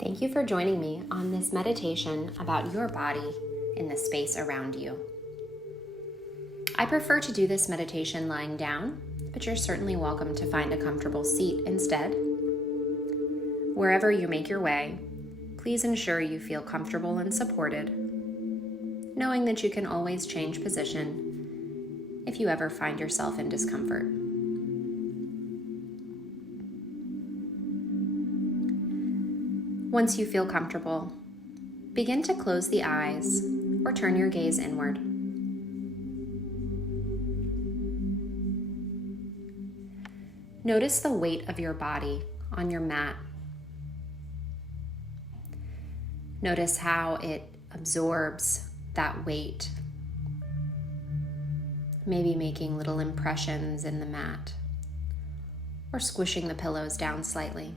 Thank you for joining me on this meditation about your body in the space around you. I prefer to do this meditation lying down, but you're certainly welcome to find a comfortable seat instead. Wherever you make your way, please ensure you feel comfortable and supported, knowing that you can always change position if you ever find yourself in discomfort. Once you feel comfortable, begin to close the eyes or turn your gaze inward. Notice the weight of your body on your mat. Notice how it absorbs that weight, maybe making little impressions in the mat or squishing the pillows down slightly.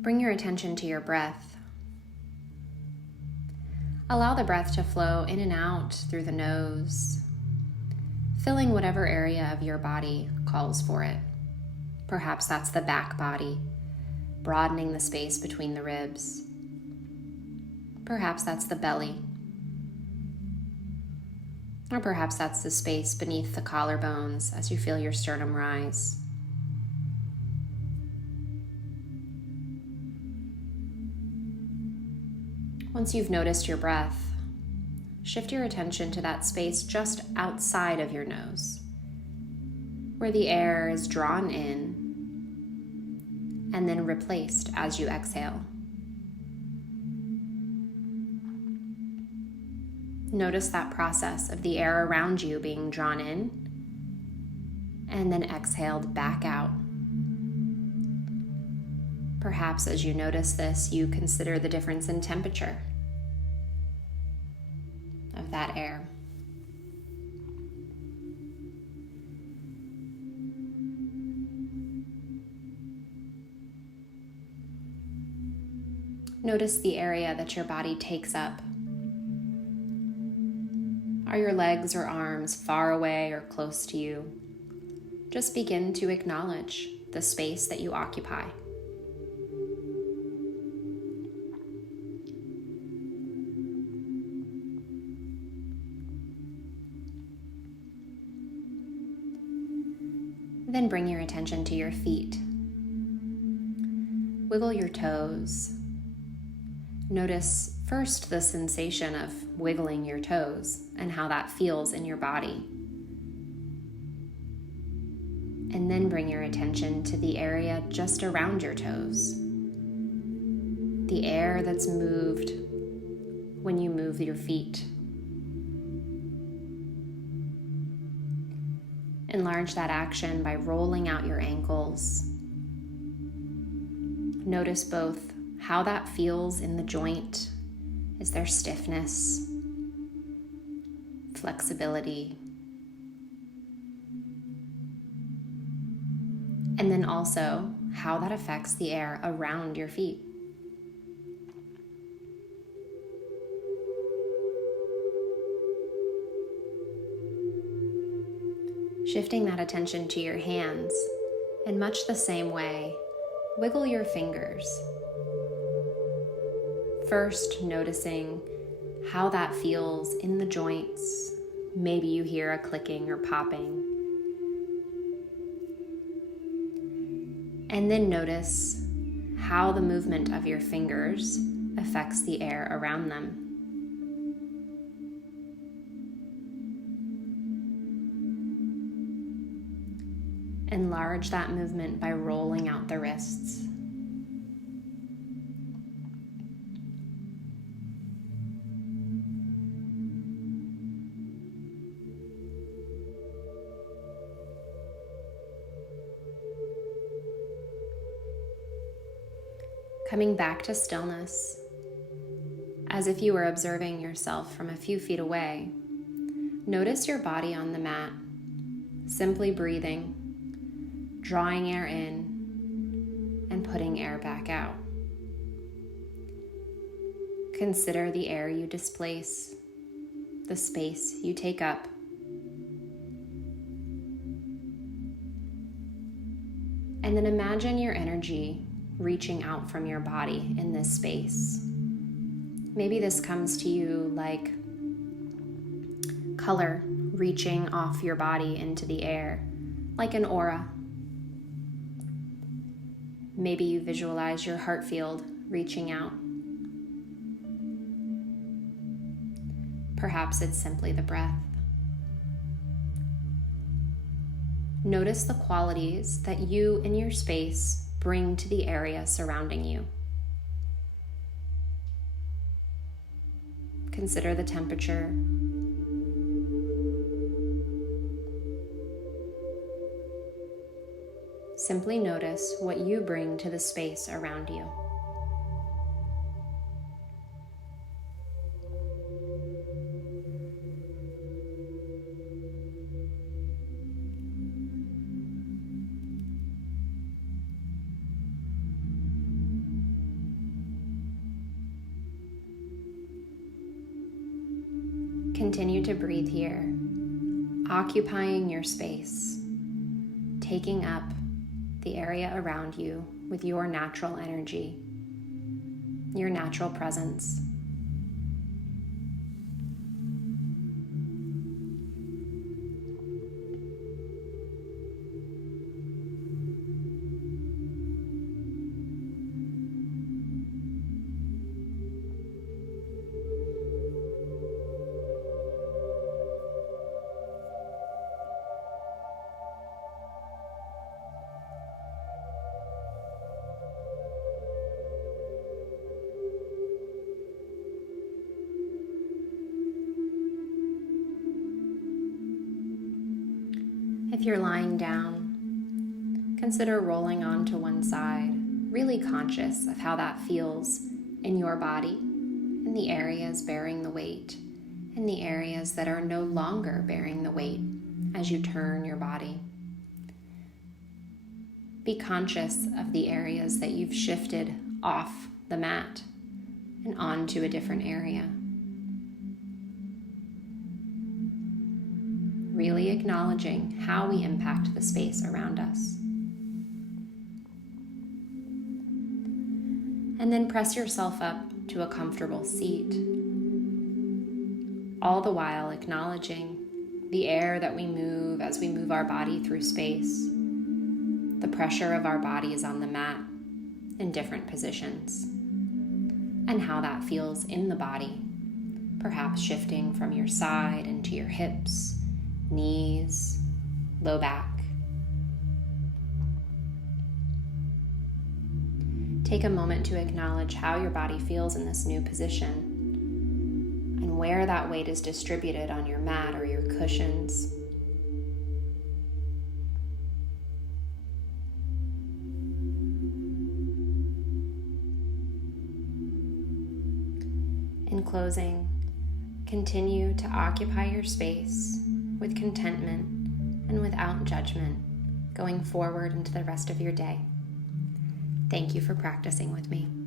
Bring your attention to your breath. Allow the breath to flow in and out through the nose, filling whatever area of your body calls for it. Perhaps that's the back body, broadening the space between the ribs. Perhaps that's the belly. Or perhaps that's the space beneath the collarbones as you feel your sternum rise. Once you've noticed your breath, shift your attention to that space just outside of your nose, where the air is drawn in and then replaced as you exhale. Notice that process of the air around you being drawn in and then exhaled back out. Perhaps as you notice this, you consider the difference in temperature of that air. Notice the area that your body takes up. Are your legs or arms far away or close to you? Just begin to acknowledge the space that you occupy. Then bring your attention to your feet. Wiggle your toes. Notice first the sensation of wiggling your toes and how that feels in your body. And then bring your attention to the area just around your toes. The air that's moved when you move your feet. Enlarge that action by rolling out your ankles. Notice both how that feels in the joint. Is there stiffness, flexibility? And then also how that affects the air around your feet. Shifting that attention to your hands, in much the same way, wiggle your fingers. First, noticing how that feels in the joints. Maybe you hear a clicking or popping. And then notice how the movement of your fingers affects the air around them. Enlarge that movement by rolling out the wrists. Coming back to stillness, as if you were observing yourself from a few feet away, notice your body on the mat, simply breathing, drawing air in and putting air back out. Consider the air you displace, the space you take up And then imagine your energy reaching out from your body in this space. Maybe this comes to you like color reaching off your body into the air, like an aura. Maybe you visualize your heart field reaching out. Perhaps it's simply the breath. Notice the qualities that you in your space bring to the area surrounding you. Consider the temperature. Simply notice what you bring to the space around you. Continue to breathe here, occupying your space, taking up the area around you with your natural energy, your natural presence. If you're lying down, consider rolling onto one side, really conscious of how that feels in your body, in the areas bearing the weight, in the areas that are no longer bearing the weight as you turn your body. Be conscious of the areas that you've shifted off the mat and onto a different area. Really acknowledging how we impact the space around us. And then press yourself up to a comfortable seat, all the while acknowledging the air that we move as we move our body through space, the pressure of our bodies on the mat in different positions, and how that feels in the body, perhaps shifting from your side into your hips, knees, low back. Take a moment to acknowledge how your body feels in this new position and where that weight is distributed on your mat or your cushions. In closing, continue to occupy your space with contentment and without judgment, going forward into the rest of your day. Thank you for practicing with me.